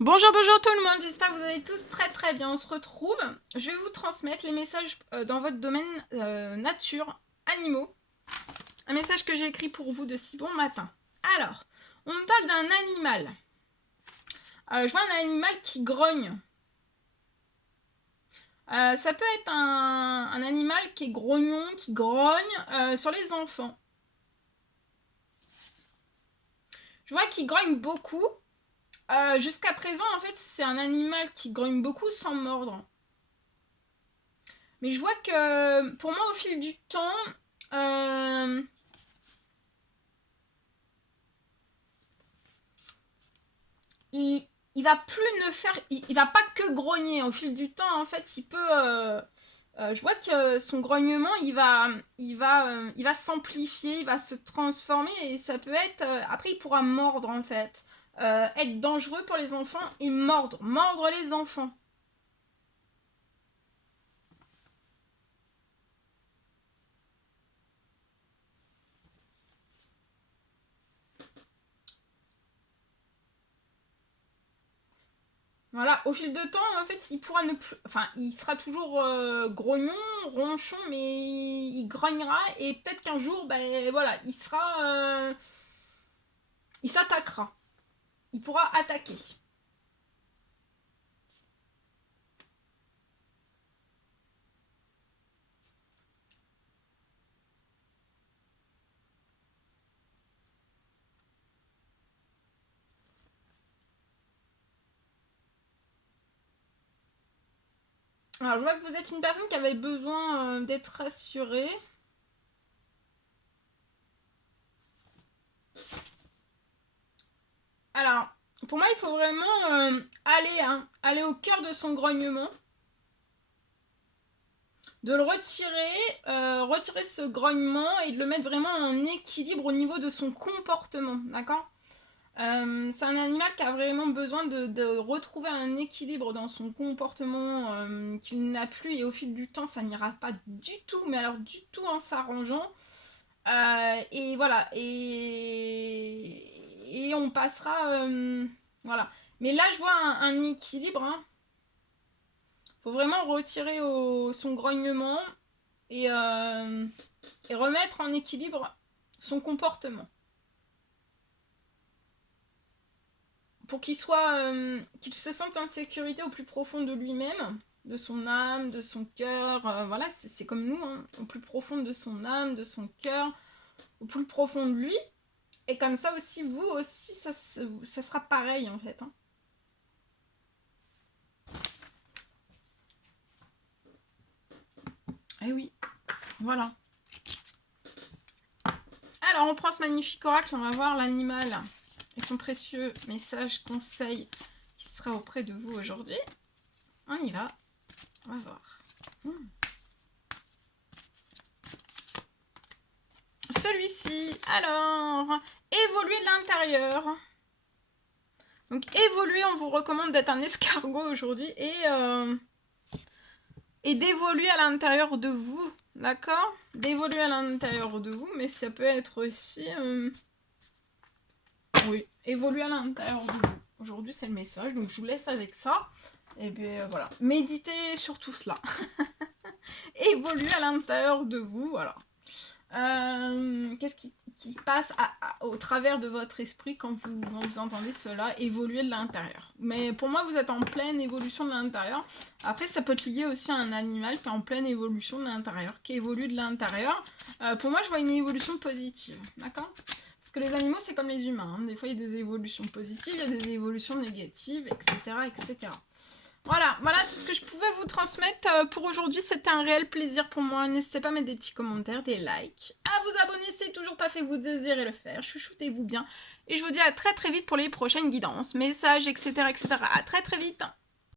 Bonjour, bonjour tout le monde, j'espère que vous allez tous très très bien. On se retrouve, je vais vous transmettre les messages dans votre domaine nature, animaux. Un message que j'ai écrit pour vous de si bon matin. Alors, on me parle d'un animal. Je vois un animal qui grogne. Ça peut être un animal qui est grognon, qui grogne sur les enfants. Je vois qu'il grogne beaucoup. Jusqu'à présent, en fait, c'est un animal qui grogne beaucoup sans mordre. Mais je vois que pour moi, au fil du temps, euh, il va plus ne faire. Il va pas que grogner. Au fil du temps, en fait, il peut. Je vois que son grognement, il va s'amplifier, il va se transformer et ça peut être. Après, il pourra mordre en fait. Être dangereux pour les enfants et mordre les enfants. Voilà, au fil de temps, en fait, il pourra ne plus. Enfin, il sera toujours grognon, ronchon, mais il grognera et peut-être qu'un jour, ben voilà, il sera. Il s'attaquera. Il pourra attaquer. Alors, je vois que vous êtes une personne qui avait besoin d'être rassurée. Alors, pour moi, il faut vraiment aller au cœur de son grognement, de le retirer ce grognement et de le mettre vraiment en équilibre au niveau de son comportement, d'accord. C'est un animal qui a vraiment besoin de retrouver un équilibre dans son comportement qu'il n'a plus et au fil du temps ça n'ira pas du tout, mais alors du tout en s'arrangeant. Et voilà, et on passera. Voilà. Mais là je vois un équilibre. Hein. Faut vraiment retirer son grognement et, euh, et remettre en équilibre son comportement. Pour qu'il se sente en sécurité au plus profond de lui-même, de son âme, de son cœur. Voilà, c'est comme nous, hein, au plus profond de son âme, de son cœur, au plus profond de lui. Et comme ça aussi, vous aussi, ça sera pareil en fait. Hein. Eh oui, voilà. Alors, on prend ce magnifique oracle, on va voir l'animal et son précieux message, conseil qui sera auprès de vous aujourd'hui. On y va, on va voir. Celui-ci, alors, évoluer de l'intérieur. Donc, évoluer, on vous recommande d'être un escargot aujourd'hui et d'évoluer à l'intérieur de vous, d'accord. D'évoluer à l'intérieur de vous, mais ça peut être aussi... oui, évoluer à l'intérieur de vous. Aujourd'hui, c'est le message, donc je vous laisse avec ça. Et bien voilà, méditez sur tout cela. Évoluer à l'intérieur de vous, voilà. Qu'est-ce qui passe au travers de votre esprit quand vous entendez cela évoluer de l'intérieur. Mais pour moi, vous êtes en pleine évolution de l'intérieur. Après, ça peut être lié aussi à un animal qui est en pleine évolution de l'intérieur, qui évolue de l'intérieur. Pour moi, je vois une évolution positive, d'accord. Parce que les animaux, c'est comme les humains. Hein. Des fois, il y a des évolutions positives, il y a des évolutions négatives, etc., etc. Voilà, voilà tout ce que je pouvais vous transmettre pour aujourd'hui. C'était un réel plaisir pour moi. N'hésitez pas à mettre des petits commentaires, des likes, à vous abonner si c'est toujours pas fait, vous désirez le faire. Chouchoutez-vous bien. Et je vous dis à très très vite pour les prochaines guidances, messages, etc. etc. À très très vite.